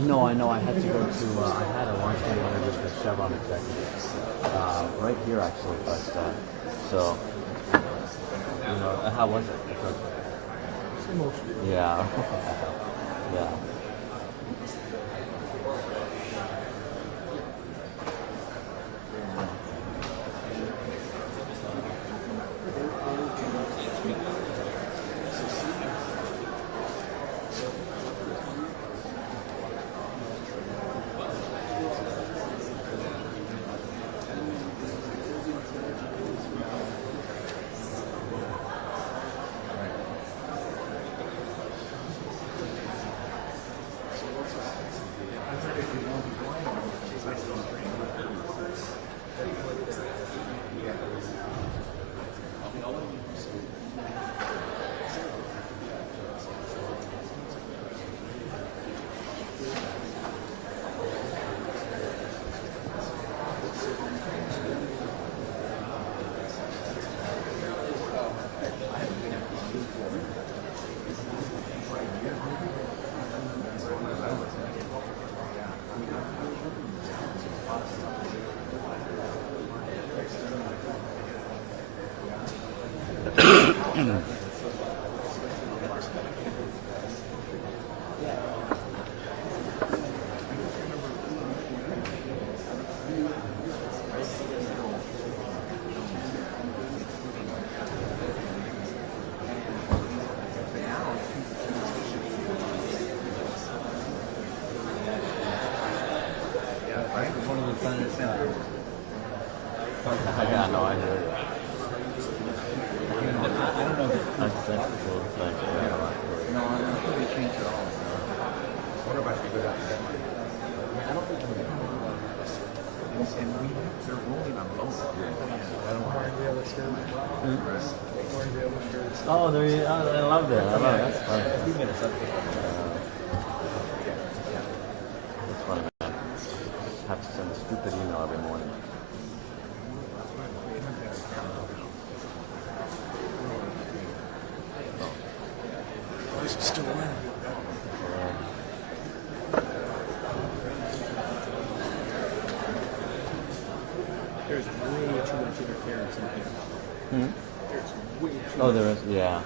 No, I know. I had to go to. I had a lunch meeting with the Chevron executives right here actually, but so you know, how was it? Yeah, yeah. Yeah, no, I hear you. I don't know if it's like, no, I don't think they changed at all. I wonder if I should go down to Denmark. I don't think they're rolling on both. I don't want to be able to stand Oh, there you I love that. I love it. That's fun. That's funny, man. I have to send a stupid email every morning. Still around. There's way too much interference in here. There's way too much. There is, yeah.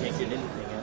Can't get anything out.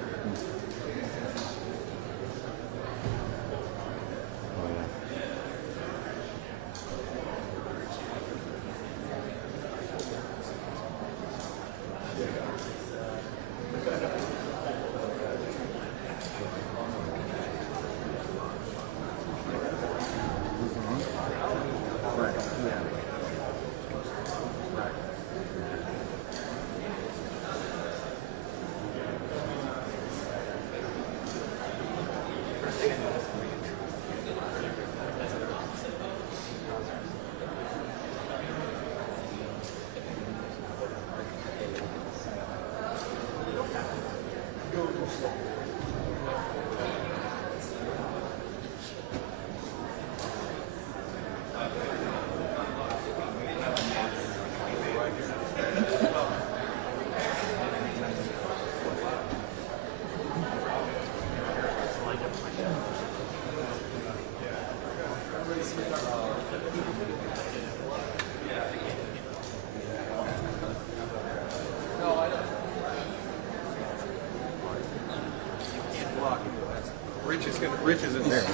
Rich isn't there.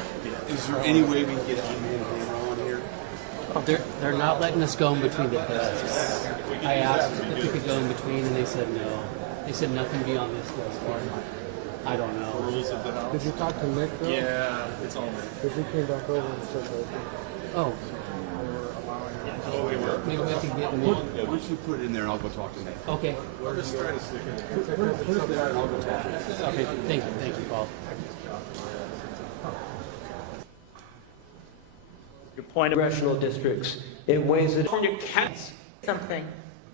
Is there any way we can get on here? They're not letting us go in between the desks. I asked if we could go in between, and they said no. They said nothing beyond this list. I don't know. Rules of the house. Did you talk to Nick though? Yeah, it's all there. Because he came back over and said that. Oh, Oh, we were. maybe we can get them Yeah, once you put it in there, I'll go talk to Nick. Okay. We're just trying to stick it. Put it there and I'll go talk to Nick. Okay. Thank you, Paul. Your point of congressional districts in ways that California can't something,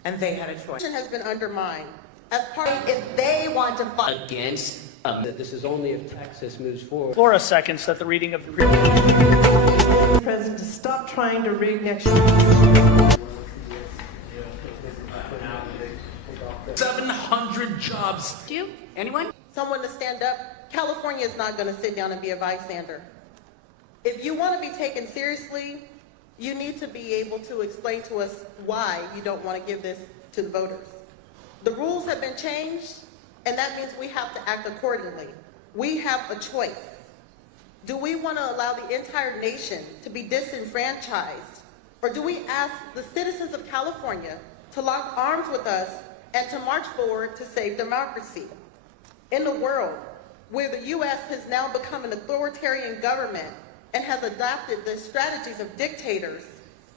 and they had a choice. Has been undermined as part of, if they want to fight against That this is only if Texas moves forward. Flora seconds that the reading of the President to stop trying to rig next year. 700 jobs. You? Anyone? Someone to stand up. California is not going to sit down and be a bystander. If you want to be taken seriously, you need to be able to explain to us why you don't want to give this to the voters. The rules have been changed, and that means we have to act accordingly. We have a choice. Do we want to allow the entire nation to be disenfranchised, or do we ask the citizens of California to lock arms with us and to march forward to save democracy? In a world where the U.S. has now become an authoritarian government and has adopted the strategies of dictators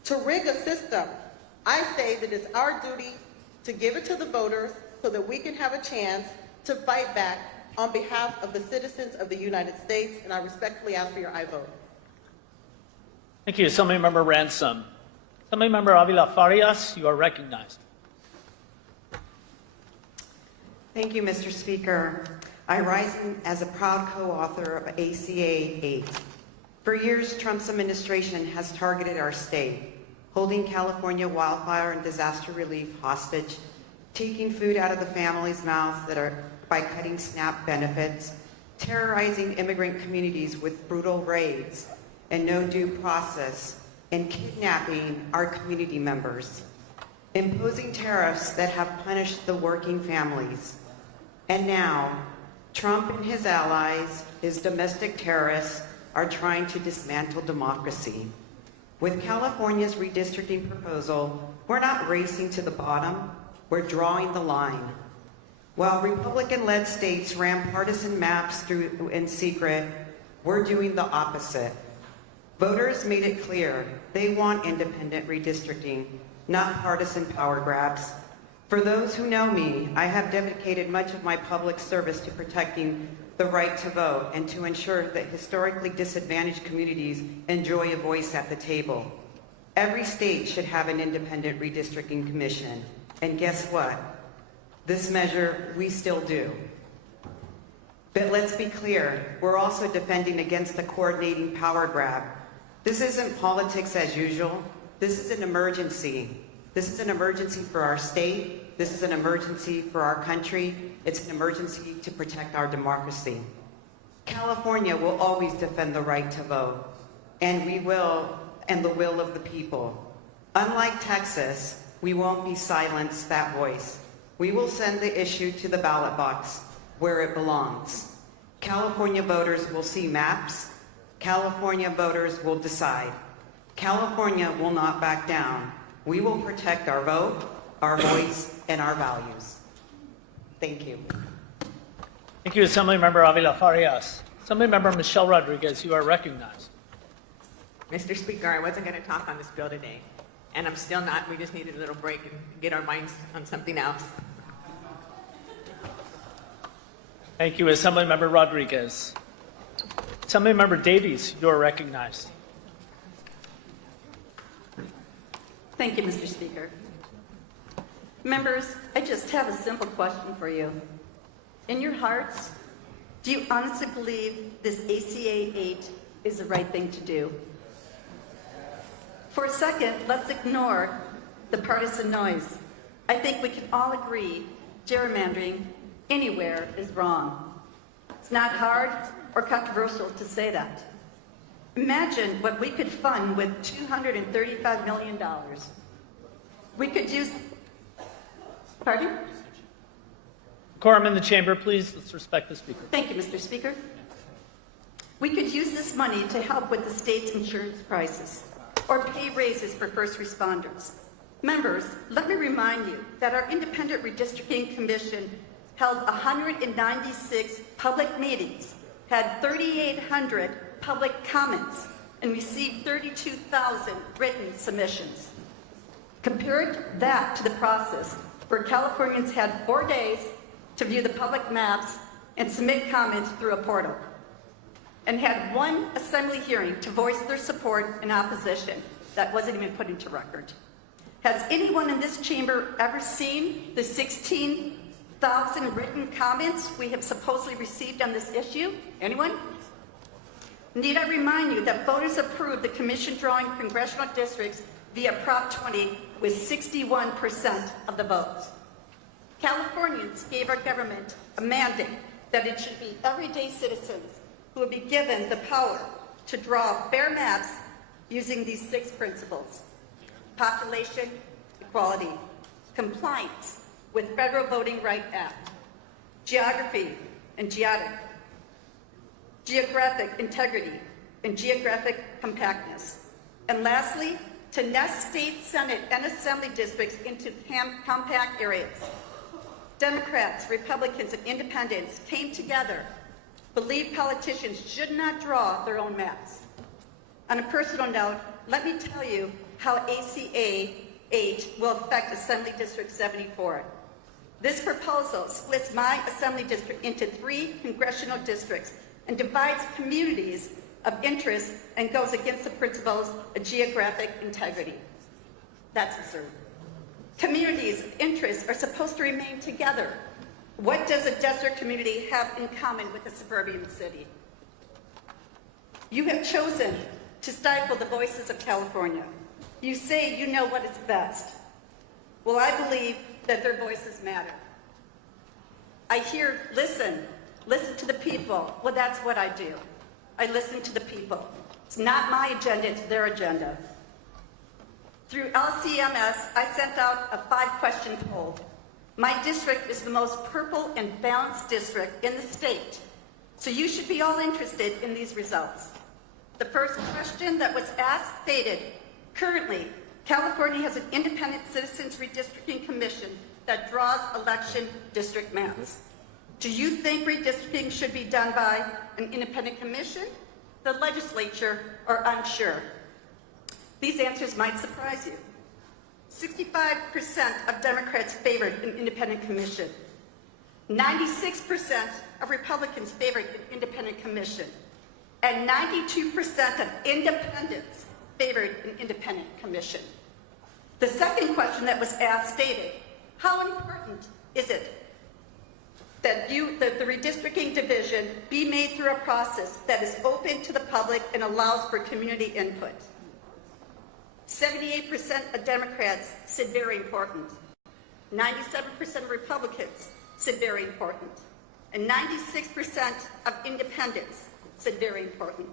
to rig a system, I say that it's our duty to give it to the voters so that we can have a chance to fight back on behalf of the citizens of the United States, and I respectfully ask for your aye vote. Thank you. Assemblymember Ransom. Assemblymember Avila Farias, you are recognized. Thank you, Mr. Speaker. I rise as a proud co-author of ACA 8. For years, Trump's administration has targeted our state, holding California wildfire and disaster relief hostage, taking food out of the families' mouths by cutting SNAP benefits, terrorizing immigrant communities with brutal raids and no due process, and kidnapping our community members, imposing tariffs that have punished the working families. And now, Trump and his allies, his domestic terrorists, are trying to dismantle democracy. With California's redistricting proposal, we're not racing to the bottom, we're drawing the line. While Republican-led states ran partisan maps through in secret, we're doing the opposite. Voters made it clear they want independent redistricting, not partisan power grabs. For those who know me, I have dedicated much of my public service to protecting the right to vote and to ensure that historically disadvantaged communities enjoy a voice at the table. Every state should have an independent redistricting commission. And guess what? This measure, we still do. But let's be clear, we're also defending against the coordinating power grab. This isn't politics as usual. This is an emergency. This is an emergency for our state. This is an emergency for our country. It's an emergency to protect our democracy. California will always defend the right to vote, and we will, and the will of the people. Unlike Texas, we won't be silenced that voice. We will send the issue to the ballot box where it belongs. California voters will see maps. California voters will decide. California will not back down. We will protect our vote, our voice, and our values. Thank you. Thank you, Assemblymember Avila Farias. Assemblymember Michelle Rodriguez, you are recognized. Mr. Speaker, I wasn't going to talk on this bill today, and I'm still not. We just needed a little break and get our minds on something else. Thank you, Assemblymember Rodriguez. Assemblymember Davies, you are recognized. Thank you, Mr. Speaker. Members, I just have a simple question for you. In your hearts, do you honestly believe this ACA 8 is the right thing to do? For a second, let's ignore the partisan noise. I think we can all agree gerrymandering anywhere is wrong. It's not hard or controversial to say that. Imagine what we could fund with $235 million. We could use, pardon? Quorum in the chamber, please. Let's respect the speaker. Thank you, Mr. Speaker. We could use this money to help with the state's insurance prices or pay raises for first responders. Members, let me remind you that our Independent Redistricting Commission held 196 public meetings, had 3,800 public comments, and received 32,000 written submissions. Compared that to the process where Californians had 4 days to view the public maps and submit comments through a portal, and had one assembly hearing to voice their support and opposition that wasn't even put into record. Has anyone in this chamber ever seen the 16 1,000 written comments we have supposedly received on this issue? Anyone? Need I remind you that voters approved the commission drawing congressional districts via Prop 20 with 61% of the votes. Californians gave our government a mandate that it should be everyday citizens who will be given the power to draw fair maps using these 6 principles: population, equality, compliance with Federal Voting Rights Act, geography and geographic integrity and geographic compactness, and lastly, to nest state, Senate, and Assembly districts into compact areas. Democrats, Republicans, and Independents came together, believed politicians should not draw their own maps. On a personal note, let me tell you how ACA 8 will affect Assembly District 74. This proposal splits my Assembly District into 3 congressional districts and divides communities of interest and goes against the principles of geographic integrity. That's absurd. Communities of interest are supposed to remain together. What does a desert community have in common with a suburban city? You have chosen to stifle the voices of California. You say you know what is best. Well, I believe that their voices matter. I hear, listen to the people. Well, that's what I do. I listen to the people. It's not my agenda, it's their agenda. Through LCMS, I sent out a 5-question poll. My district is the most purple and balanced district in the state, so you should be all interested in these results. The first question that was asked stated, currently, California has an independent Citizens Redistricting Commission that draws election district maps. Do you think redistricting should be done by an independent commission, the legislature, or unsure? These answers might surprise you. 65% of Democrats favored an independent commission. 96% of Republicans favored an independent commission. And 92% of independents favored an independent commission. The second question that was asked stated, how important is it that the redistricting division be made through a process that is open to the public and allows for community input? 78% of Democrats said very important. 97% of Republicans said very important. And 96% of independents said very important.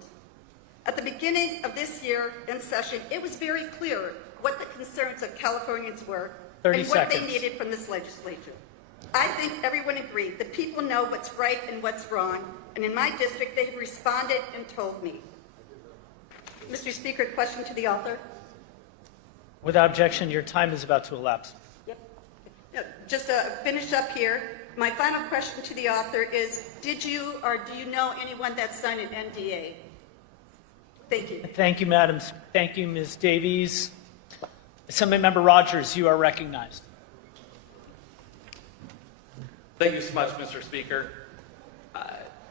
At the beginning of this year in session, it was very clear what the concerns of Californians were and what they needed from this legislature. I think everyone agreed. The people know what's right and what's wrong, and in my district, they've responded and told me. Mr. Speaker, question to the author. Without objection, your time is about to elapse. Yep. Just to finish up here, my final question to the author is, did you or do you know anyone that signed an NDA? Thank you. Thank you, Madam. Thank you, Ms. Davies. Assemblymember Rogers, you are recognized. Thank you so much, Mr. Speaker.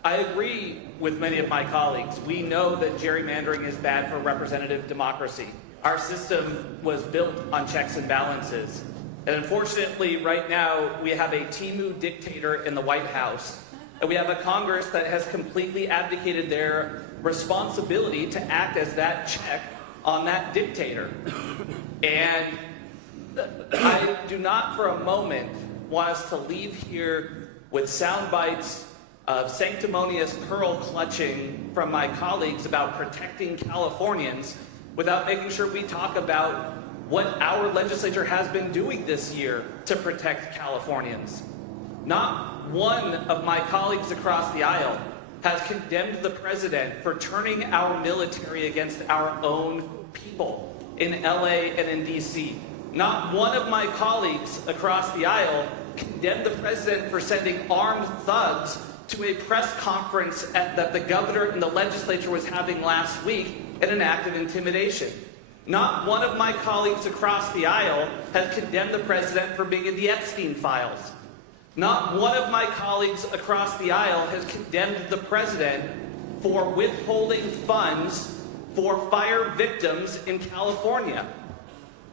I agree with many of my colleagues. We know that gerrymandering is bad for representative democracy. Our system was built on checks and balances. And unfortunately, right now, we have a Timu dictator in the White House. And we have a Congress that has completely abdicated their responsibility to act as that check on that dictator. And I do not for a moment want us to leave here with sound bites of sanctimonious pearl clutching from my colleagues about protecting Californians without making sure we talk about what our legislature has been doing this year to protect Californians. Not one of my colleagues across the aisle has condemned the president for turning our military against our own people in LA and in DC. Not one of my colleagues across the aisle condemned the president for sending armed thugs to a press conference that the governor and the legislature was having last week in an act of intimidation. Not one of my colleagues across the aisle has condemned the president for being in the Epstein files. Not one of my colleagues across the aisle has condemned the president for withholding funds for fire victims in California.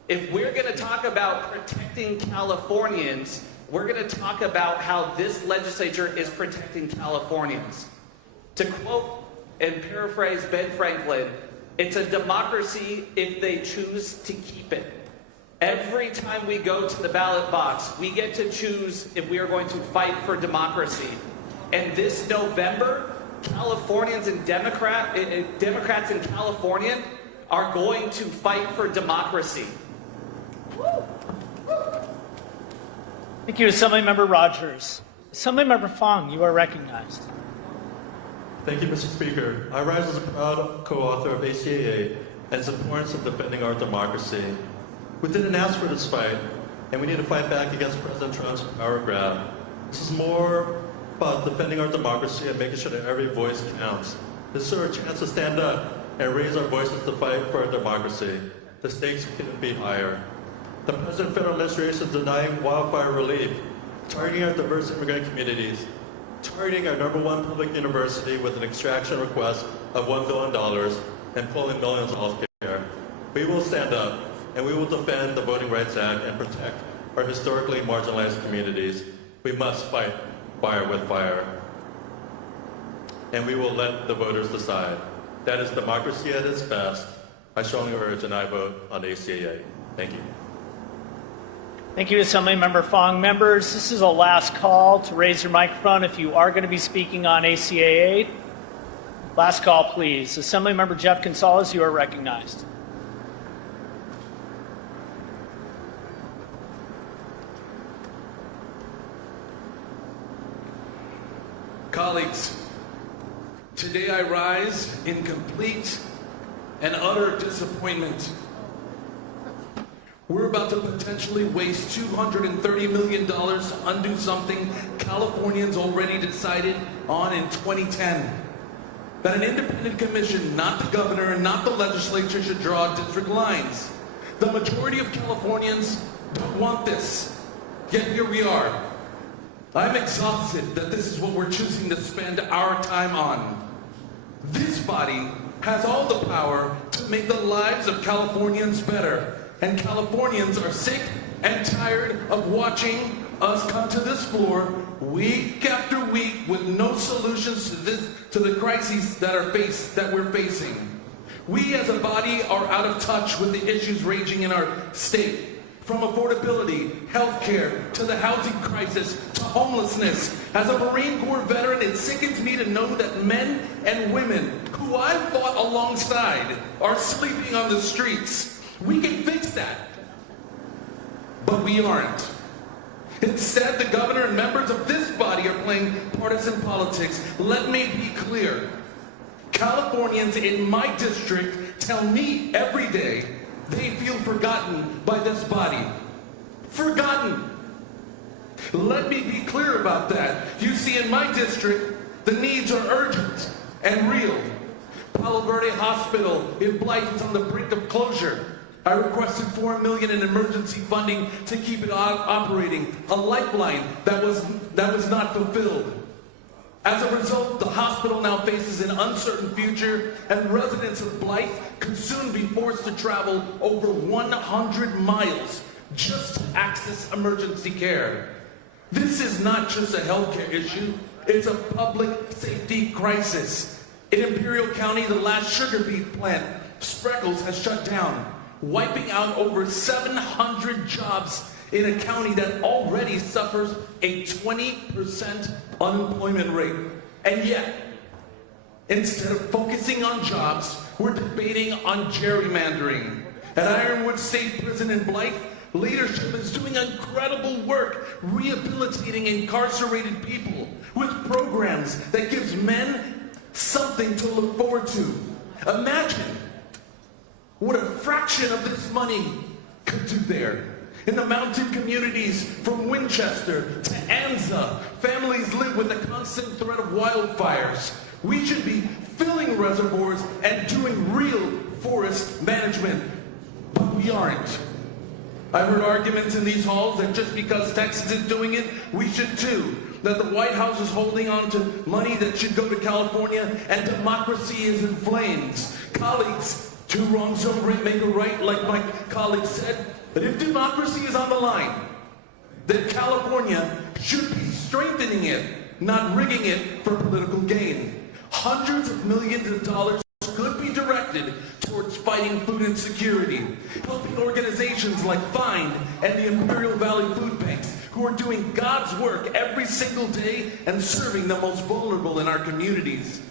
If we're going to talk about protecting Californians, we're going to talk about how this legislature is protecting Californians. To quote and paraphrase Ben Franklin, it's a democracy if they choose to keep it. Every time we go to the ballot box, we get to choose if we are going to fight for democracy. And this November, Californians and Democrats in California are going to fight for democracy. Thank you, Assemblymember Rogers. Assemblymember Fong, you are recognized. Thank you, Mr. Speaker. I rise as a proud co-author of ACA and its importance of defending our democracy. We didn't ask for this fight, and we need to fight back against President Trump's power grab. This is more about defending our democracy and making sure that every voice counts. This is our chance to stand up and raise our voices to fight for our democracy. The stakes couldn't be higher. The President federal administration is denying wildfire relief, targeting our diverse immigrant communities, targeting our #1 public university with an extraction request of $1 billion and pulling millions off care. We will stand up and we will defend the Voting Rights Act and protect our historically marginalized communities. We must fight fire with fire. And we will let the voters decide. That is democracy at its best. I strongly urge and I vote on ACA. Thank you. Thank you, Assemblymember Fong. Members, this is a last call to raise your microphone if you are going to be speaking on ACA 8. Last call, please. Assemblymember Jeff Gonzalez, you are recognized. Colleagues, today I rise in complete and utter disappointment. We're about to potentially waste $230 million to undo something Californians already decided on in 2010. That an independent commission, not the governor and not the legislature, should draw district lines. The majority of Californians don't want this. Yet here we are. I'm exhausted that this is what we're choosing to spend our time on. This body has all the power to make the lives of Californians better. And Californians are sick and tired of watching us come to this floor week after week with no solutions to the crises that we're facing. We as a body are out of touch with the issues raging in our state. From affordability, healthcare, to the housing crisis, to homelessness. As a Marine Corps veteran, it sickens me to know that men and women who I've fought alongside are sleeping on the streets. We can fix that, but we aren't. Instead, the governor and members of this body are playing partisan politics. Let me be clear. Californians in my district tell me every day they feel forgotten by this body. Forgotten. Let me be clear about that. You see, in my district, the needs are urgent and real. Palo Verde Hospital in Blythe is on the brink of closure. I requested $4 million in emergency funding to keep it operating, a lifeline that was not fulfilled. As a result, the hospital now faces an uncertain future, and residents of Blythe could soon be forced to travel over 100 miles just to access emergency care. This is not just a healthcare issue, it's a public safety crisis. In Imperial County, the last sugar beet plant, Spreckles, has shut down, wiping out over 700 jobs in a county that already suffers a 20% unemployment rate. And yet, instead of focusing on jobs, we're debating on gerrymandering. At Ironwood State Prison in Blythe, leadership is doing incredible work rehabilitating incarcerated people with programs that gives men something to look forward to. Imagine what a fraction of this money could do there. In the mountain communities from Winchester to Anza, families live with the constant threat of wildfires. We should be filling reservoirs and doing real forest management, but we aren't. I've heard arguments in these halls that just because Texas is doing it, we should too. That the White House is holding on to money that should go to California and democracy is in flames. Colleagues, two wrongs don't make a right, like my colleague said. But if democracy is on the line, that California should be strengthening it, not rigging it for political gain. Hundreds of millions of dollars could be directed towards fighting food insecurity, helping organizations like FIND and the Imperial Valley Food Banks, who are doing God's work every single day and serving the most vulnerable in our communities.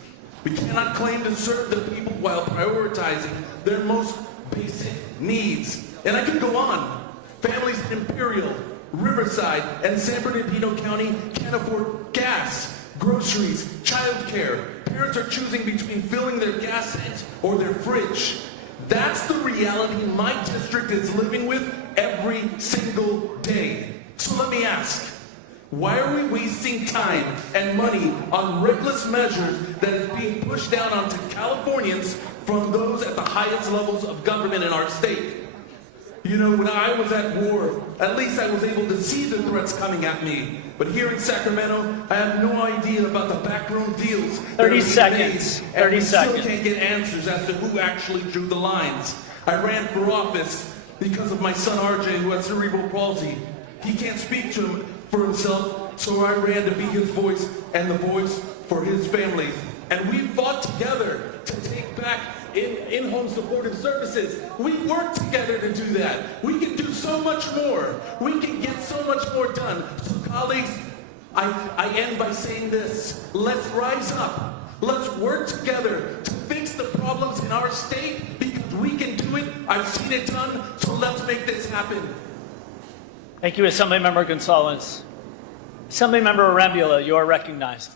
We cannot claim to serve the people while prioritizing their most basic needs. And I could go on. Families in Imperial, Riverside, and San Bernardino County can't afford gas, groceries, childcare. Parents are choosing between filling their gas tanks or their fridge. That's the reality my district is living with every single day. So let me ask, why are we wasting time and money on reckless measures that is being pushed down onto Californians from those at the highest levels of government in our state? You know, when I was at war, at least I was able to see the threats coming at me. But here in Sacramento, I have no idea about the backroom deals. 30 seconds. 30 seconds. We still can't get answers as to who actually drew the lines. I ran for office because of my son RJ, who has cerebral palsy. He can't speak for himself, so I ran to be his voice and the voice for his family. And we fought together to take back in-home supportive services. We work together to do that. We can do so much more. We can get so much more done. So colleagues, I end by saying this. Let's rise up. Let's work together to fix the problems in our state because we can do it. I've seen it done, so let's make this happen. Thank you, Assemblymember Gonzalez. Assemblymember Arambula, you are recognized.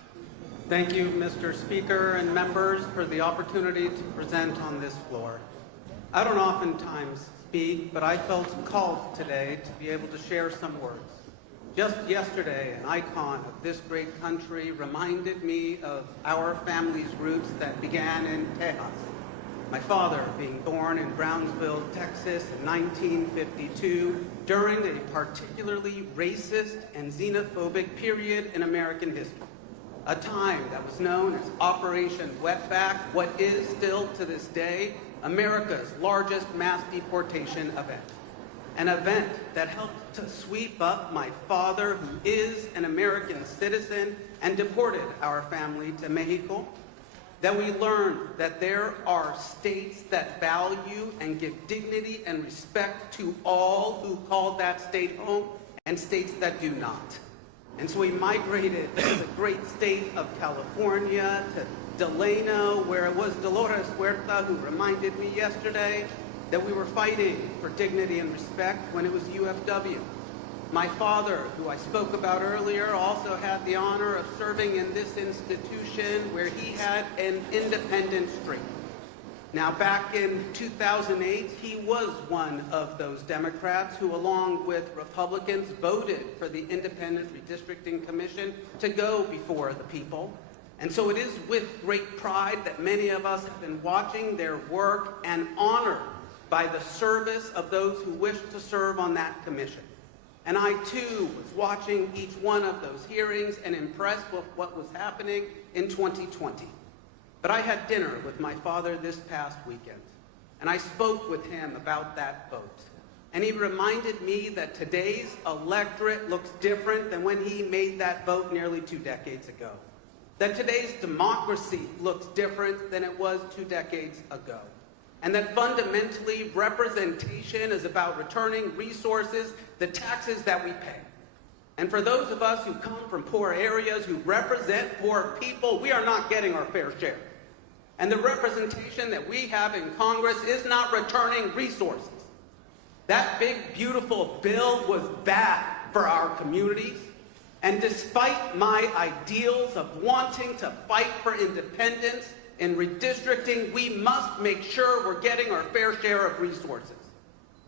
Thank you, Mr. Speaker and members, for the opportunity to present on this floor. I don't oftentimes speak, but I felt called today to be able to share some words. Just yesterday, an icon of this great country reminded me of our family's roots that began in Texas. My father being born in Brownsville, Texas in 1952 during a particularly racist and xenophobic period in American history. A time that was known as Operation Wetback, what is still to this day America's largest mass deportation event. An event that helped to sweep up my father, who is an American citizen, and deported our family to Mexico. That we learned that there are states that value and give dignity and respect to all who call that state home, and states that do not. And so we migrated to the great state of California, to Delano, where it was Dolores Huerta who reminded me yesterday that we were fighting for dignity and respect when it was UFW. My father, who I spoke about earlier, also had the honor of serving in this institution where he had an independent streak. Now, back in 2008, he was one of those Democrats who, along with Republicans, voted for the Independent Redistricting Commission to go before the people. And so it is with great pride that many of us have been watching their work and honored by the service of those who wish to serve on that commission. And I, too, was watching each one of those hearings and impressed with what was happening in 2020. But I had dinner with my father this past weekend, and I spoke with him about that vote. And he reminded me that today's electorate looks different than when he made that vote nearly 2 decades ago. That today's democracy looks different than it was 2 decades ago. And that fundamentally representation is about returning resources, the taxes that we pay. And for those of us who come from poor areas, who represent poor people, we are not getting our fair share. And the representation that we have in Congress is not returning resources. That big, beautiful bill was bad for our communities. And despite my ideals of wanting to fight for independence in redistricting, we must make sure we're getting our fair share of resources.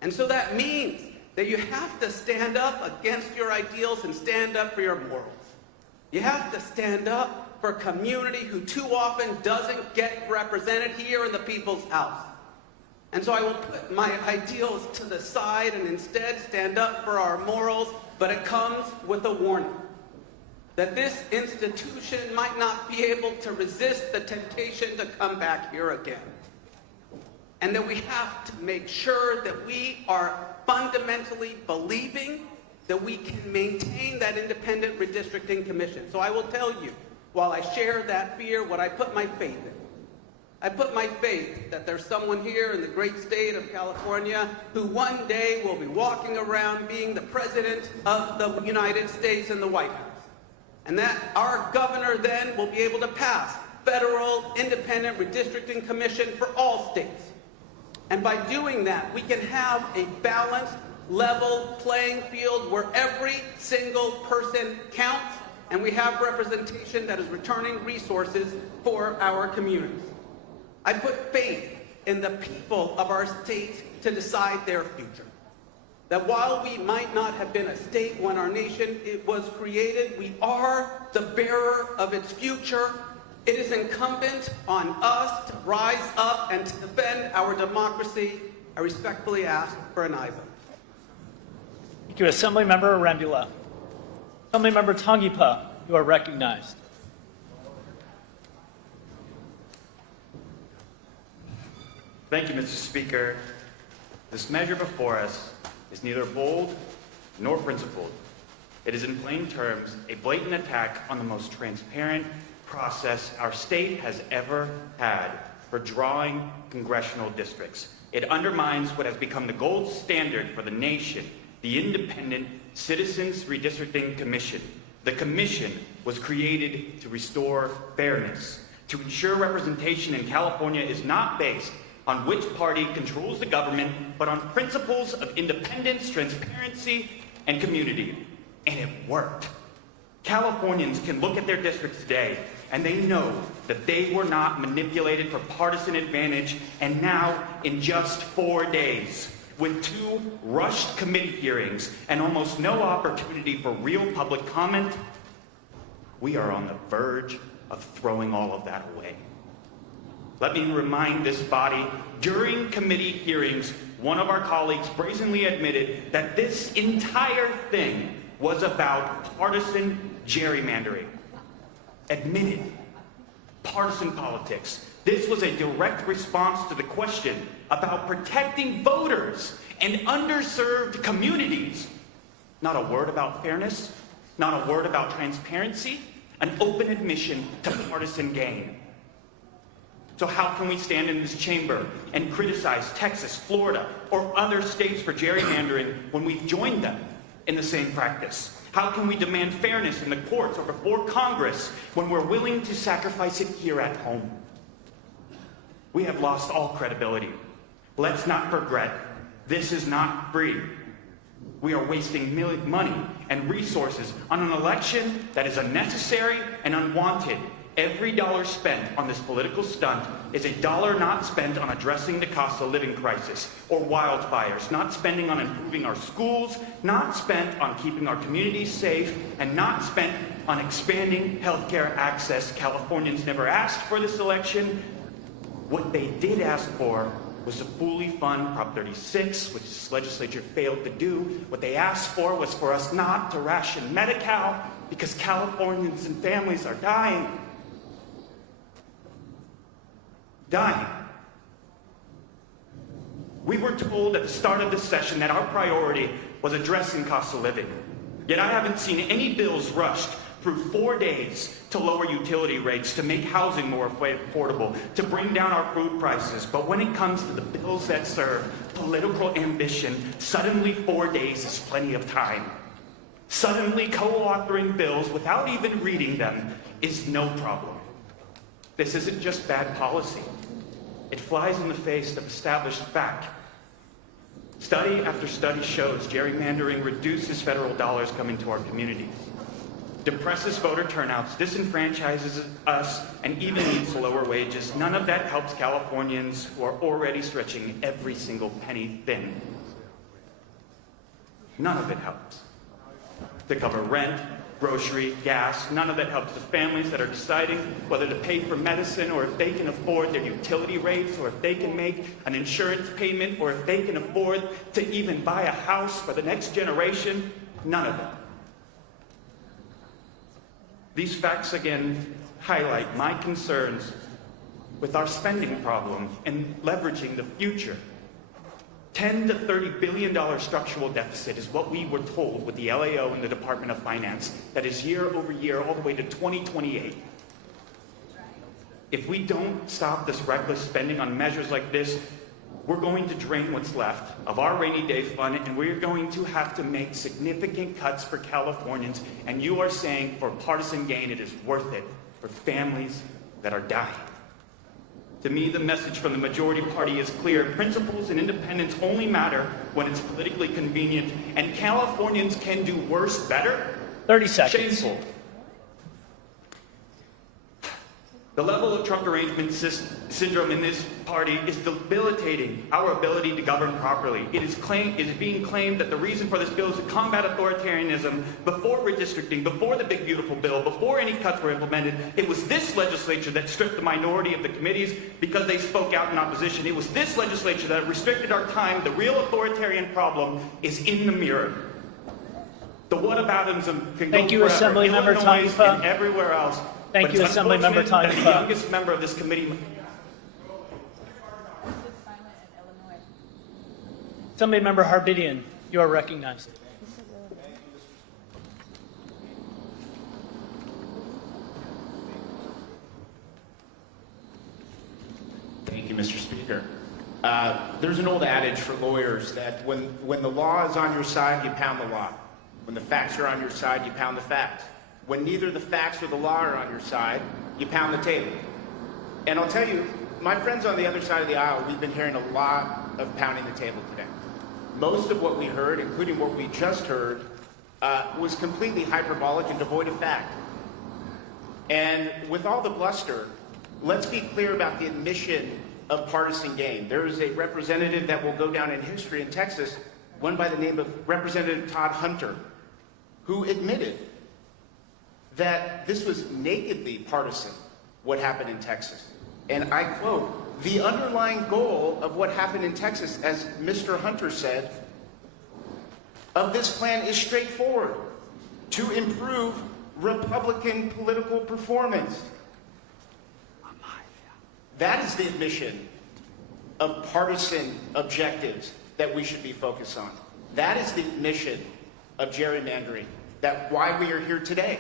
And so that means that you have to stand up against your ideals and stand up for your morals. You have to stand up for a community who too often doesn't get represented here in the people's house. And so I will put my ideals to the side and instead stand up for our morals, but it comes with a warning that this institution might not be able to resist the temptation to come back here again. And that we have to make sure that we are fundamentally believing that we can maintain that independent redistricting commission. So I will tell you, while I share that fear, what I put my faith in. I put my faith that there's someone here in the great state of California who one day will be walking around being the president of the United States in the White House. And that our governor then will be able to pass federal independent redistricting commission for all states. And by doing that, we can have a balanced, level playing field where every single person counts and we have representation that is returning resources for our communities. I put faith in the people of our state to decide their future. That while we might not have been a state when our nation was created, we are the bearer of its future. It is incumbent on us to rise up and to defend our democracy. I respectfully ask for an aye vote. Thank you, Assemblymember Arambula. Assemblymember Tongipa, you are recognized. Thank you, Mr. Speaker. This measure before us is neither bold nor principled. It is in plain terms a blatant attack on the most transparent process our state has ever had for drawing congressional districts. It undermines what has become the gold standard for the nation, the Independent Citizens Redistricting Commission. The commission was created to restore fairness, to ensure representation in California is not based on which party controls the government, but on principles of independence, transparency, and community. And it worked. Californians can look at their districts today and they know that they were not manipulated for partisan advantage, and now in just 4 days, with 2 rushed committee hearings and almost no opportunity for real public comment, we are on the verge of throwing all of that away. Let me remind this body, during committee hearings, one of our colleagues brazenly admitted that this entire thing was about partisan gerrymandering. Admitted. Partisan politics. This was a direct response to the question about protecting voters and underserved communities. Not a word about fairness, not a word about transparency, an open admission to partisan gain. So how can we stand in this chamber and criticize Texas, Florida, or other states for gerrymandering when we've joined them in the same practice? How can we demand fairness in the courts or before Congress when we're willing to sacrifice it here at home? We have lost all credibility. Let's not forget, this is not free. We are wasting money and resources on an election that is unnecessary and unwanted. Every dollar spent on this political stunt is a dollar not spent on addressing the cost of living crisis or wildfires, not spending on improving our schools, not spent on keeping our communities safe, and not spent on expanding healthcare access. Californians never asked for this election. What they did ask for was to fully fund Prop 36, which this legislature failed to do. What they asked for was for us not to ration Medi-Cal because Californians and families are dying. We were told at the start of this session that our priority was addressing cost of living. Yet I haven't seen any bills rushed through 4 days to lower utility rates, to make housing more affordable, to bring down our food prices. But when it comes to the bills that serve political ambition, suddenly 4 days is plenty of time. Suddenly co-authoring bills without even reading them is no problem. This isn't just bad policy. It flies in the face of established fact. Study after study shows gerrymandering reduces federal dollars coming to our communities, depresses voter turnouts, disenfranchises us, and even leads to lower wages. None of that helps Californians who are already stretching every single penny thin. None of it helps to cover rent, grocery, gas. None of that helps the families that are deciding whether to pay for medicine, or if they can afford their utility rates, or if they can make an insurance payment, or if they can afford to even buy a house for the next generation. None of it. These facts again highlight my concerns with our spending problem and leveraging the future $10 to $30 billion structural deficit is what we were told with the LAO and the Department of Finance. That is year over year, all the way to 2028. If we don't stop this reckless spending on measures like this, we're going to drain what's left of our rainy day fund, and we're going to have to make significant cuts for Californians. And you are saying for partisan gain, it is worth it for families that are dying. To me, the message from the majority party is clear. Principles and independence only matter when it's politically convenient, and Californians can do worse better. 30 seconds. Shameful. The level of Trump arrangement syndrome in this party is debilitating our ability to govern properly. It is being claimed that the reason for this bill is to combat authoritarianism before redistricting, before the big beautiful bill, before any cuts were implemented. It was this legislature that stripped the minority of the committees because they spoke out in opposition. It was this legislature that restricted our time. The real authoritarian problem is in the mirror. The whataboutism can Thank go you, forever. Assemblymember Illinois Taifa. and everywhere else. Thank But you, it's Assemblymember unfortunate that Taifa. the youngest member of this committee. Assemblymember Harbidian, you are recognized. Thank you, Mr. Speaker. There's an old adage for lawyers that when the law is on your side, you pound the law. When the facts are on your side, you pound the facts. When neither the facts or the law are on your side, you pound the table. And I'll tell you, my friends on the other side of the aisle, we've been hearing a lot of pounding the table today. Most of what we heard, including what we just heard, was completely hyperbolic and devoid of fact. And with all the bluster, let's be clear about the admission of partisan gain. There is a representative that will go down in history in Texas, one by the name of Representative Todd Hunter, who admitted that this was nakedly partisan, what happened in Texas. And I quote, "The underlying goal of what happened in Texas, as Mr. Hunter said, of this plan is straightforward: to improve Republican political performance." That is the admission of partisan objectives that we should be focused on. That is the admission of gerrymandering, that why we are here today.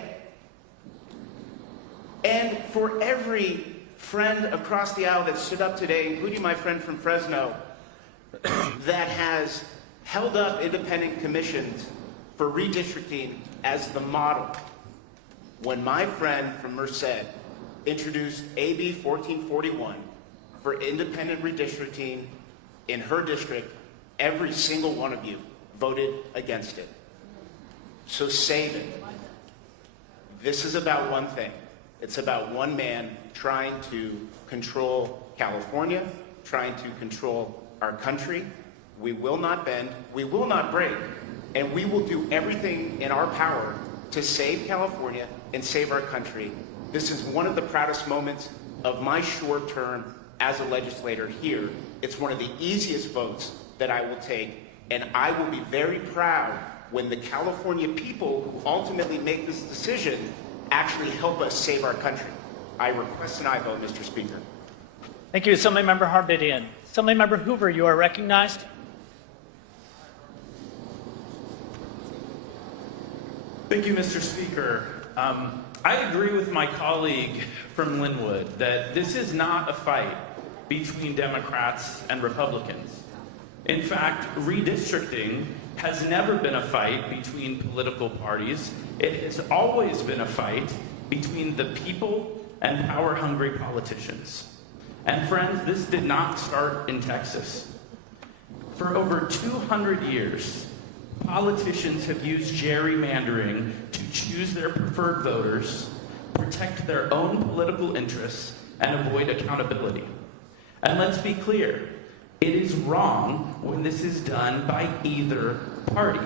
And for every friend across the aisle that stood up today, including my friend from Fresno, that has held up independent commissions for redistricting as the model, when my friend from Merced introduced AB 1441 for independent redistricting in her district, every single one of you voted against it. So save it. This is about one thing. It's about one man trying to control California, trying to control our country. We will not bend, we will not break, and we will do everything in our power to save California and save our country. This is one of the proudest moments of my short term as a legislator here. It's one of the easiest votes that I will take, and I will be very proud when the California people who ultimately make this decision actually help us save our country. I request an aye vote, Mr. Speaker. Thank you, Assemblymember Harbidian. Assemblymember Hoover, you are recognized. Thank you, Mr. Speaker. I agree with my colleague from Linwood that this is not a fight between Democrats and Republicans. In fact, redistricting has never been a fight between political parties. It has always been a fight between the people and power-hungry politicians. And friends, this did not start in Texas. For over 200 years, politicians have used gerrymandering to choose their preferred voters, protect their own political interests, and avoid accountability. And let's be clear, it is wrong when this is done by either party.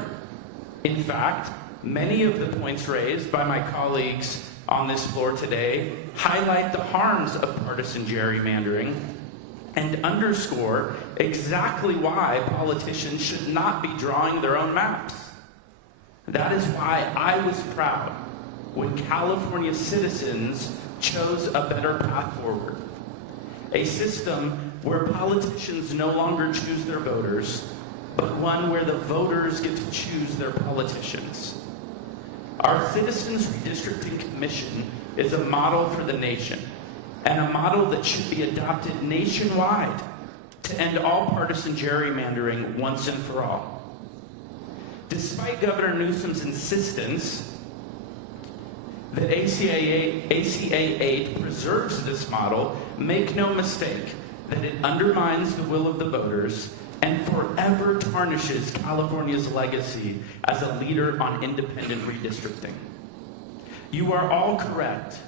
In fact, many of the points raised by my colleagues on this floor today highlight the harms of partisan gerrymandering and underscore exactly why politicians should not be drawing their own maps. That is why I was proud when California citizens chose a better path forward. A system where politicians no longer choose their voters, but one where the voters get to choose their politicians. Our Citizens Redistricting Commission is a model for the nation, and a model that should be adopted nationwide to end all partisan gerrymandering once and for all. Despite Governor Newsom's insistence that ACA 8 preserves this model, make no mistake that it undermines the will of the voters and forever tarnishes California's legacy as a leader on independent redistricting. You are all correct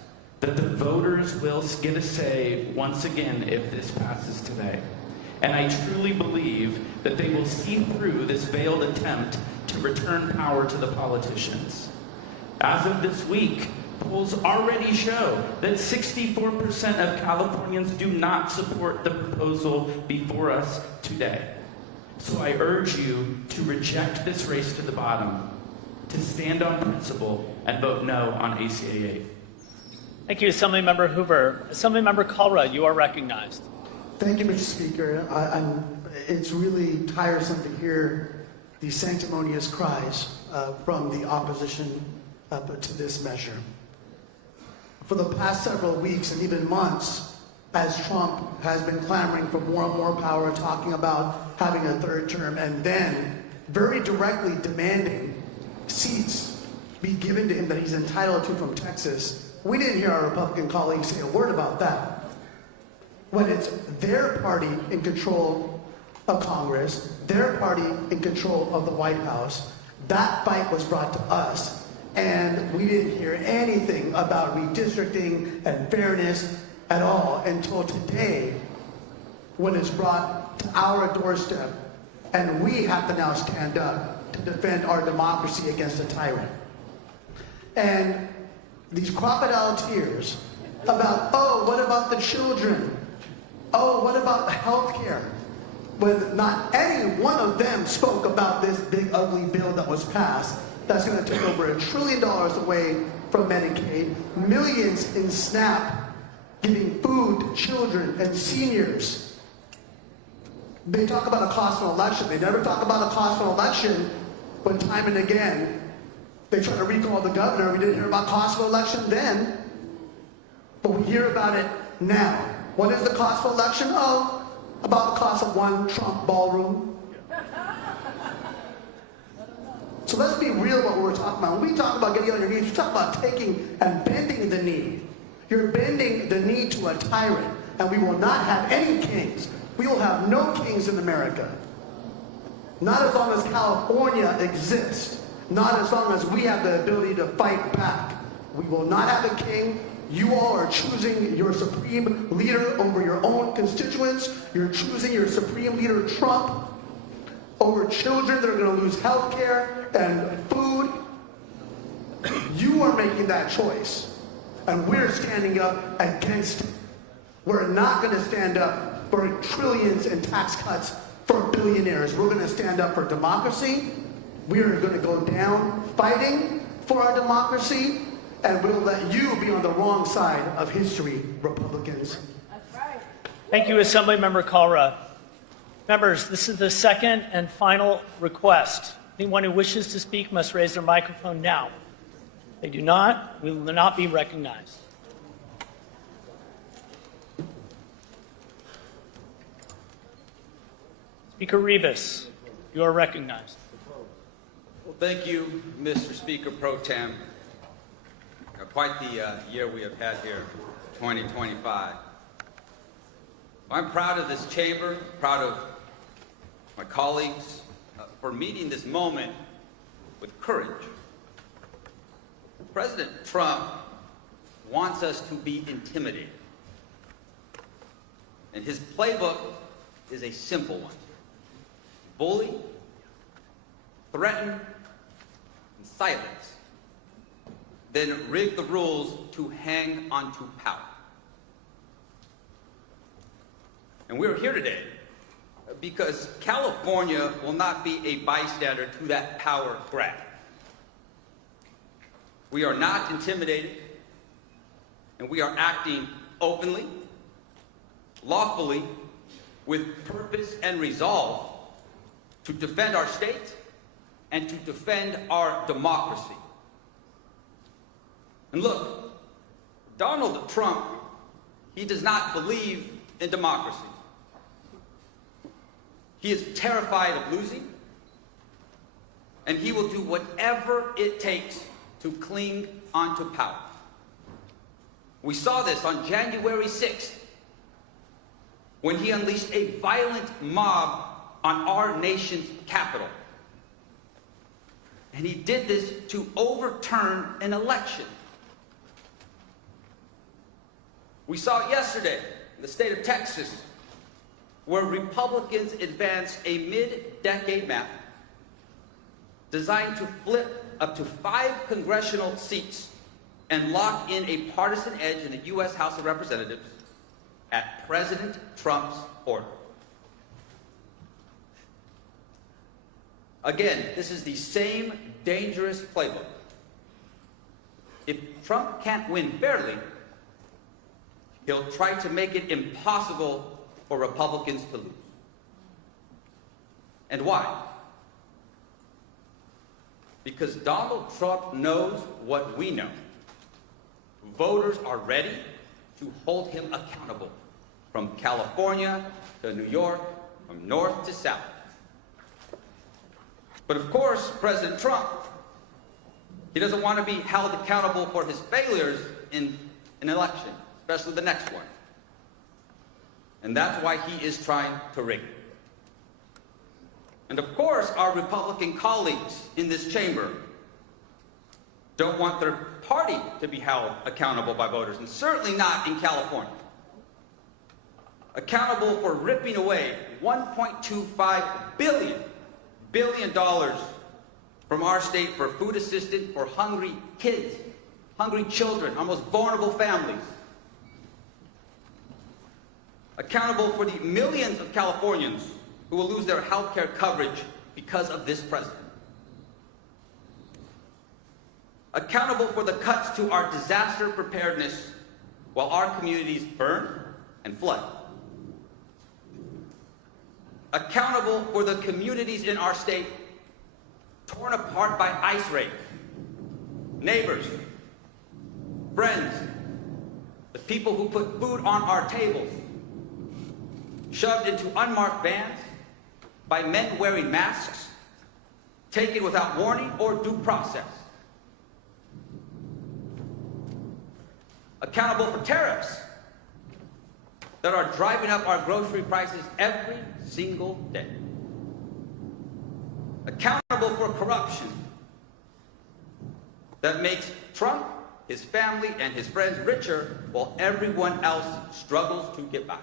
that the voters will get a say once again if this passes today. And I truly believe that they will see through this veiled attempt to return power to the politicians. As of this week, polls already show that 64% of Californians do not support the proposal before us today. So I urge you to reject this race to the bottom, to stand on principle, and vote no on ACA 8. Thank you, Assemblymember Hoover. Assemblymember Kalra, you are recognized. Thank you, Mr. Speaker. It's really tiresome to hear the sanctimonious cries from the opposition to this measure. For the past several weeks and even months, as Trump has been clamoring for more and more power, talking about having a third term, and then very directly demanding seats be given to him that he's entitled to from Texas, we didn't hear our Republican colleagues say a word about that. When it's their party in control of Congress, their party in control of the White House, that fight was brought to us. And we didn't hear anything about redistricting and fairness at all until today, when it's brought to our doorstep. And we have to now stand up to defend our democracy against a tyrant. And these crocodile tears about, oh, what about the children? Oh, what about health care? When not any one of them spoke about this big ugly bill that was passed that's going to take over $1 trillion away from Medicaid, millions in SNAP, giving food to children and seniors. They talk about a cost of an election. They never talk about a cost of an election when time and again they try to recall the governor. We didn't hear about cost of an election then, but we hear about it now. What is the cost of election? Oh, about the cost of one Trump ballroom. So let's be real about what we're talking about. When we talk about getting on your knees, we talk about taking and bending the knee. You're bending the knee to a tyrant, and we will not have any kings. We will have no kings in America. Not as long as California exists. Not as long as we have the ability to fight back. We will not have a king. You all are choosing your supreme leader over your own constituents. You're choosing your supreme leader, Trump, over children that are going to lose health care and food. You are making that choice. And we're standing up against it. We're not going to stand up for trillions in tax cuts for billionaires. We're going to stand up for democracy. We are going to go down fighting for our democracy. And we'll let you be on the wrong side of history, Republicans. That's right. Thank you, Assemblymember Kalra. Members, this is the second and final request. Anyone who wishes to speak must raise their microphone now. If they do not, we will not be recognized. Speaker Rivas, you are recognized. Well, thank you, Mr. Speaker Pro Tem. Quite the year we have had here, 2025. I'm proud of this chamber, proud of my colleagues for meeting this moment with courage. President Trump wants us to be intimidated. And his playbook is a simple one. Bully, threaten, and silence. Then rig the rules to hang onto power. And we're here today because California will not be a bystander to that power grab. We are not intimidated, and we are acting openly, lawfully, with purpose and resolve to defend our state, and to defend our democracy. And look, Donald Trump, he does not believe in democracy. He is terrified of losing, and he will do whatever it takes to cling onto power. We saw this on January 6th, when he unleashed a violent mob on our nation's capital. And he did this to overturn an election. We saw it yesterday in the state of Texas, where Republicans advanced a mid-decade map designed to flip up to 5 congressional seats and lock in a partisan edge in the U.S. House of Representatives at President Trump's order. Again, this is the same dangerous playbook. If Trump can't win fairly, he'll try to make it impossible for Republicans to lose. And why? Because Donald Trump knows what we know. Voters are ready to hold him accountable, from California to New York, from north to south. But of course, President Trump, he doesn't want to be held accountable for his failures in an election, especially the next one. And that's why he is trying to rig it. And of course, our Republican colleagues in this chamber don't want their party to be held accountable by voters, and certainly not in California. Accountable for ripping away $1.25 billion from our state for food assistance for hungry kids, hungry children, our most vulnerable families. Accountable for the millions of Californians who will lose their health care coverage because of this president. Accountable for the cuts to our disaster preparedness while our communities burn and flood. Accountable for the communities in our state torn apart by ICE raids, neighbors, friends, the people who put food on our tables, shoved into unmarked vans by men wearing masks, taken without warning or due process. Accountable for tariffs that are driving up our grocery prices every single day. Accountable for corruption that makes Trump, his family, and his friends richer while everyone else struggles to get by.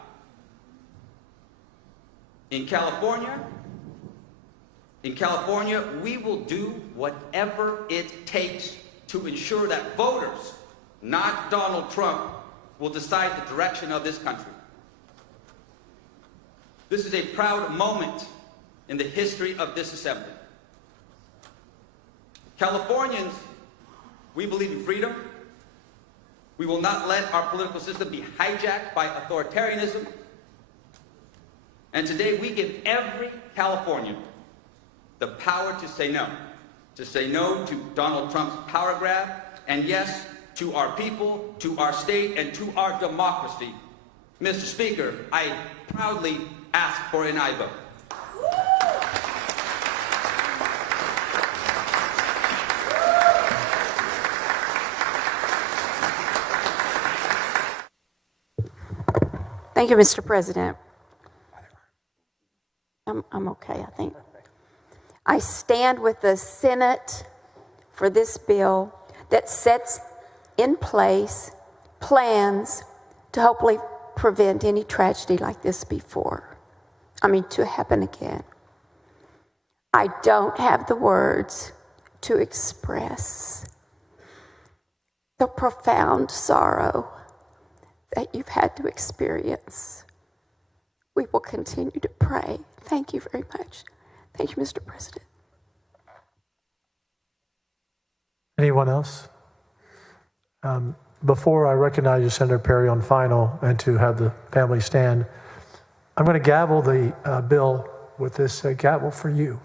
In California, we will do whatever it takes to ensure that voters, not Donald Trump, will decide the direction of this country. This is a proud moment in the history of this assembly. Californians, we believe in freedom. We will not let our political system be hijacked by authoritarianism. And today we give every Californian the power to say no to Donald Trump's power grab, and yes, to our people, to our state, and to our democracy. Mr. Speaker, I proudly ask for an aye vote. Thank you, Mr. President. I'm okay, I think. I stand with the Senate for this bill that sets in place plans to hopefully prevent any tragedy like this to happen again. I don't have the words to express the profound sorrow that you've had to experience. We will continue to pray. Thank you very much. Thank you, Mr. President. Anyone else? Before I recognize you, Senator Perry, on final and to have the family stand, I'm going to gavel the bill with this gavel for you.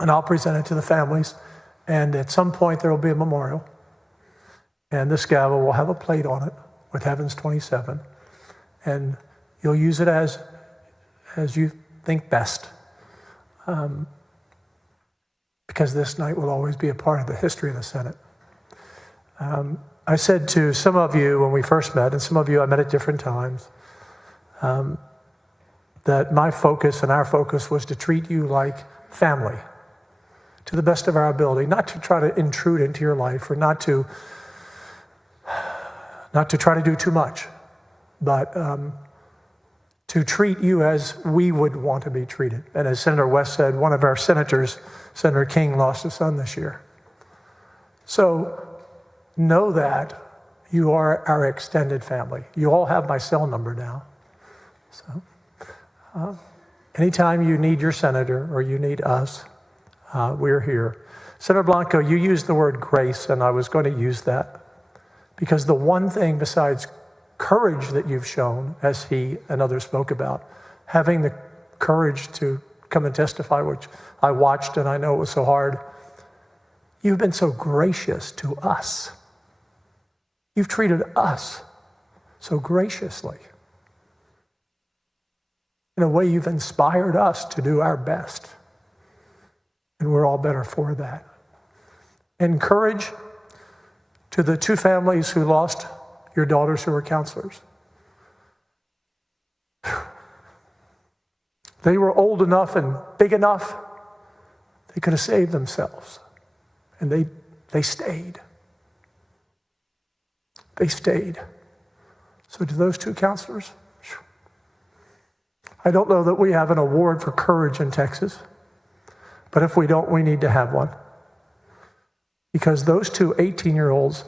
And I'll present it to the families. And at some point, there will be a memorial. And this gavel will have a plate on it with Heavens 27. And you'll use it as you think best. Because this night will always be a part of the history of the Senate. I said to some of you when we first met, and some of you I met at different times, that my focus and our focus was to treat you like family to the best of our ability, not to try to intrude into your life or not to try to do too much, but to treat you as we would want to be treated. And as Senator West said, one of our senators, Senator King, lost a son this year. So know that you are our extended family. You all have my cell number now. So anytime you need your senator or you need us, we're here. Senator Blanco, you used the word grace, and I was going to use that because the one thing besides courage that you've shown, as he and others spoke about, having the courage to come and testify, which I watched and I know it was so hard, you've been so gracious to us. You've treated us so graciously. In a way, you've inspired us to do our best. And we're all better for that. And courage to the two families who lost your daughters who were counselors. They were old enough and big enough, they could have saved themselves. And they stayed. They stayed. So to those two counselors, I don't know that we have an award for courage in Texas, but if we don't, we need to have one. Because those two 18-year-olds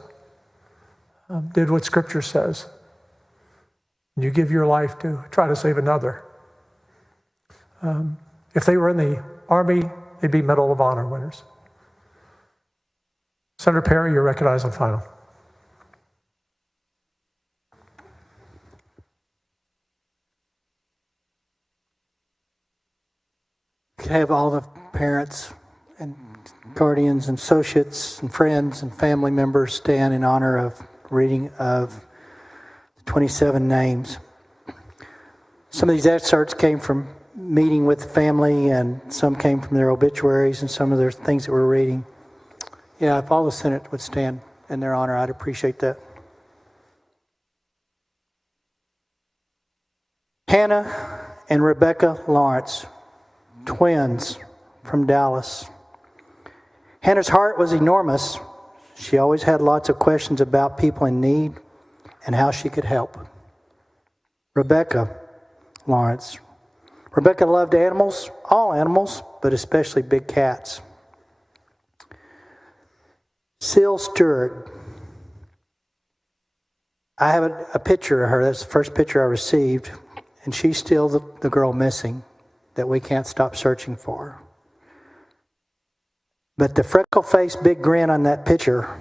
did what Scripture says. You give your life to try to save another. If they were in the Army, they'd be Medal of Honor winners. Senator Perry, you're recognized on final. Could have all the parents and guardians and associates and friends and family members stand in honor of reading of the 27 names. Some of these excerpts came from meeting with the family, and some came from their obituaries and some of their things that we're reading. Yeah, if all the Senate would stand in their honor, I'd appreciate that. Hannah and Rebecca Lawrence, twins from Dallas. Hannah's heart was enormous. She always had lots of questions about people in need and how she could help. Rebecca Lawrence. Rebecca loved animals, all animals, but especially big cats. Syl Stewart. I have a picture of her. That's the first picture I received. And she's still the girl missing that we can't stop searching for. But the freckle-faced big grin on that picture,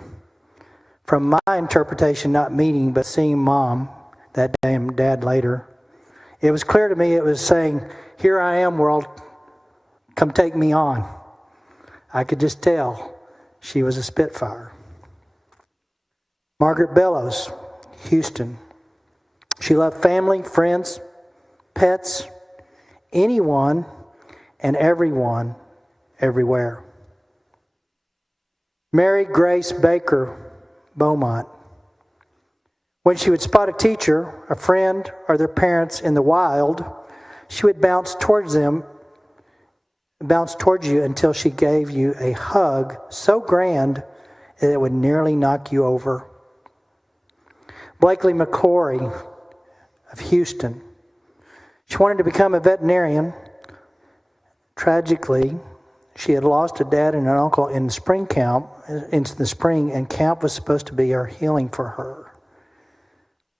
from my interpretation, not meeting, but seeing Mom that day and Dad later, it was clear to me it was saying, "Here I am, world, come take me on." I could just tell she was a Spitfire. Margaret Bellows, Houston. She loved family, friends, pets, anyone and everyone, everywhere. Mary Grace Baker, Beaumont. When she would spot a teacher, a friend, or their parents in the wild, she would bounce towards you until she gave you a hug so grand that it would nearly knock you over. Blakely McClory of Houston. She wanted to become a veterinarian. Tragically, she had lost a dad and an uncle in the spring, and camp was supposed to be her healing for her.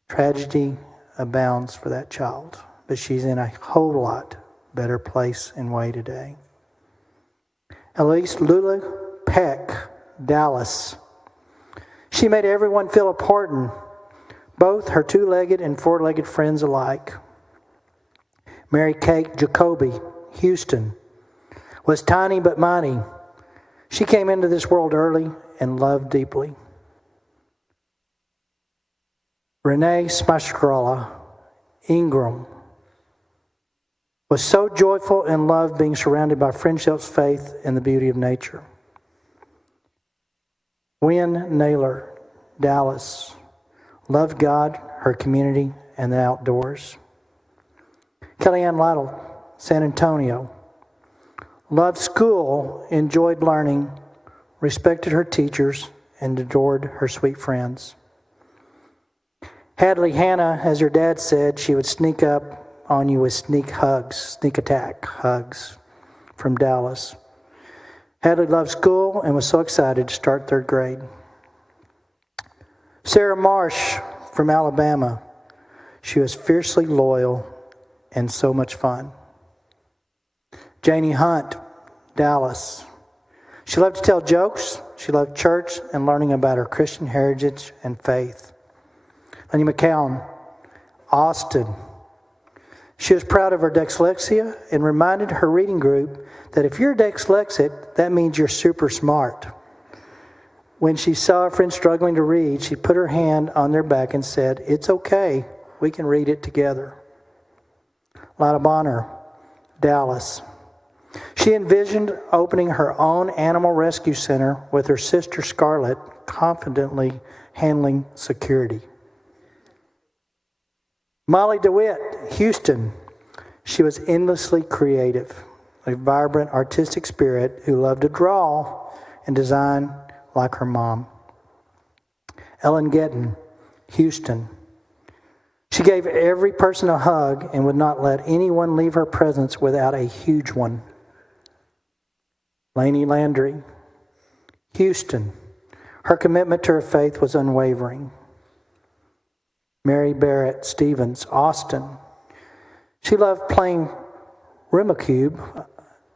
Tragedy abounds for that child, but she's in a whole lot better place and way today. Elise Lula Peck, Dallas. She made everyone feel important, both her two-legged and four-legged friends alike. Mary Kate Jacoby, Houston, was tiny but mighty. She came into this world early and loved deeply. Renee Smashkrala, Ingram, was so joyful and loved being surrounded by friendships, faith, and the beauty of nature. Wynn Naylor, Dallas, loved God, her community, and the outdoors. Kellyanne Lytle, San Antonio, loved school, enjoyed learning, respected her teachers, and adored her sweet friends. Hadley Hannah, as her dad said, she would sneak up on you with sneak attack hugs from Dallas. Hadley loved school and was so excited to start third grade. Sarah Marsh from Alabama, she was fiercely loyal and so much fun. Janie Hunt, Dallas. She loved to tell jokes. She loved church and learning about her Christian heritage and faith. Lenny McCown, Austin. She was proud of her dyslexia and reminded her reading group that if you're dyslexic, that means you're super smart. When she saw a friend struggling to read, she put her hand on their back and said, "It's okay, we can read it together." Lana Bonner, Dallas. She envisioned opening her own animal rescue center with her sister Scarlett, confidently handling security. Molly DeWitt, Houston. She was endlessly creative, a vibrant artistic spirit who loved to draw and design like her mom. Ellen Getton, Houston. She gave every person a hug and would not let anyone leave her presence without a huge one. Lainey Landry, Houston. Her commitment to her faith was unwavering. Mary Barrett Stevens, Austin. She loved playing Rumacube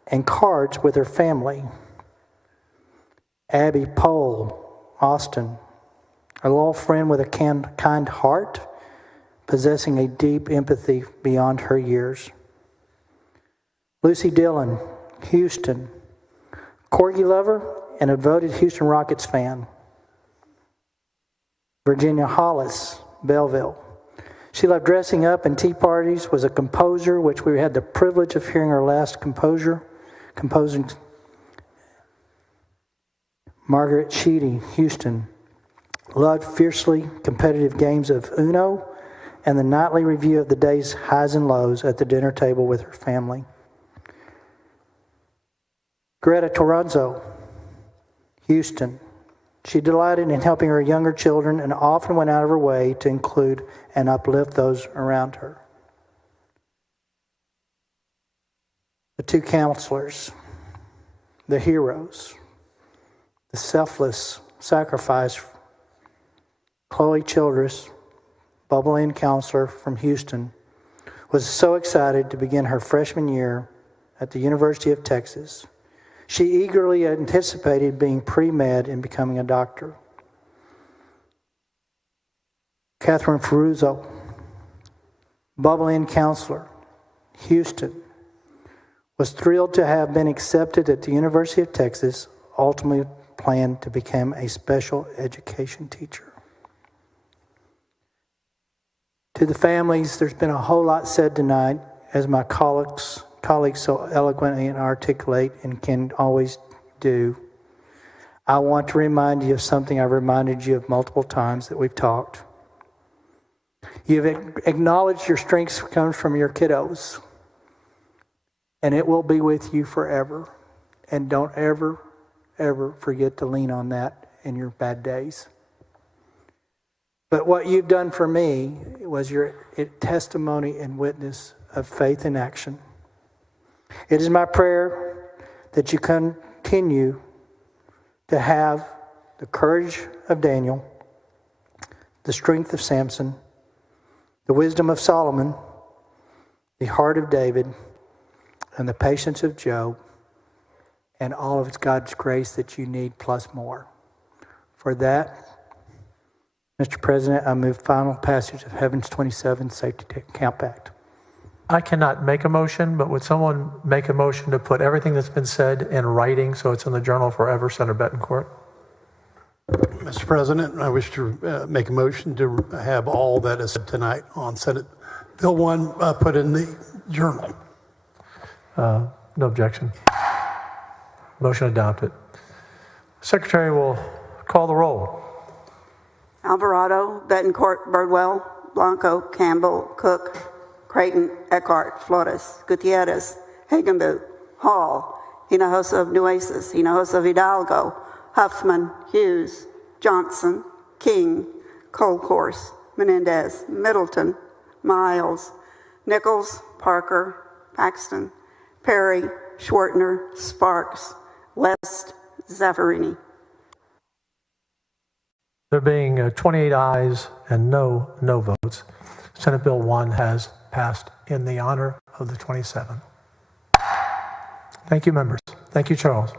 and cards with her family. Abby Pohl, Austin. A loyal friend with a kind heart, possessing a deep empathy beyond her years. Lucy Dillon, Houston. Corgi lover and a devoted Houston Rockets fan. Virginia Hollis, Belleville. She loved dressing up and tea parties, was a composer, which we had the privilege of hearing her last composing. Margaret Sheedy, Houston. Loved fiercely competitive games of Uno and the nightly review of the day's highs and lows at the dinner table with her family. Greta Toronzo, Houston. She delighted in helping her younger children and often went out of her way to include and uplift those around her. The two counselors, the heroes, the selfless sacrifice. Chloe Childress, Bubbling counselor from Houston, was so excited to begin her freshman year at the University of Texas. She eagerly anticipated being pre-med and becoming a doctor. Catherine Ferruzzo, Bubbling counselor, Houston, was thrilled to have been accepted at the University of Texas, ultimately planned to become a special education teacher. To the families, there's been a whole lot said tonight, as my colleagues so eloquently and articulate and can always do. I want to remind you of something I've reminded you of multiple times that we've talked. You've acknowledged your strengths comes from your kiddos, and it will be with you forever. And don't ever, ever forget to lean on that in your bad days. But what you've done for me was your testimony and witness of faith in action. It is my prayer that you continue to have the courage of Daniel, the strength of Samson, the wisdom of Solomon, the heart of David, and the patience of Job, and all of God's grace that you need plus more. For that, Mr. President, I move final passage of Heaven's 27 Safety Camp Act. I cannot make a motion, but would someone make a motion to put everything that's been said in writing so it's in the journal forever, Senator Betancourt? Mr. President, I wish to make a motion to have all that is said tonight on Senate Bill 1 put in the journal. No objection. Motion adopted. Secretary will call the roll. Alvarado, Betancourt, Birdwell, Blanco, Campbell, Cook, Creighton, Eckhart, Flores, Gutierrez, Hagenbuch, Hall, Hinojosa, Nueces, Hinojosa, Hidalgo, Huffman, Hughes, Johnson, King, Colcourse, Menendez, Middleton, Miles, Nichols, Parker, Paxton, Perry, Schwartner, Sparks, West, Zaffarini. There being 28 ayes and no votes, Senate Bill 1 has passed in the honor of the 27. Thank you, members. Thank you, Charles.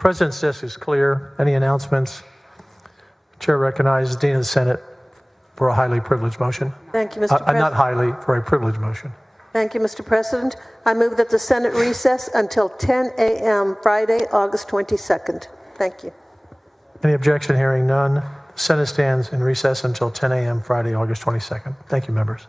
President's desk is clear. Any announcements? Chair recognizes Dean of the Senate for a highly privileged motion. Thank you, Mr. President. Not highly, for a privileged motion. Thank you, Mr. President. I move that the Senate recess until 10 a.m. Friday, August 22nd. Thank you. Any objection? Hearing none. The Senate stands in recess until 10 a.m. Friday, August 22nd. Thank you, members.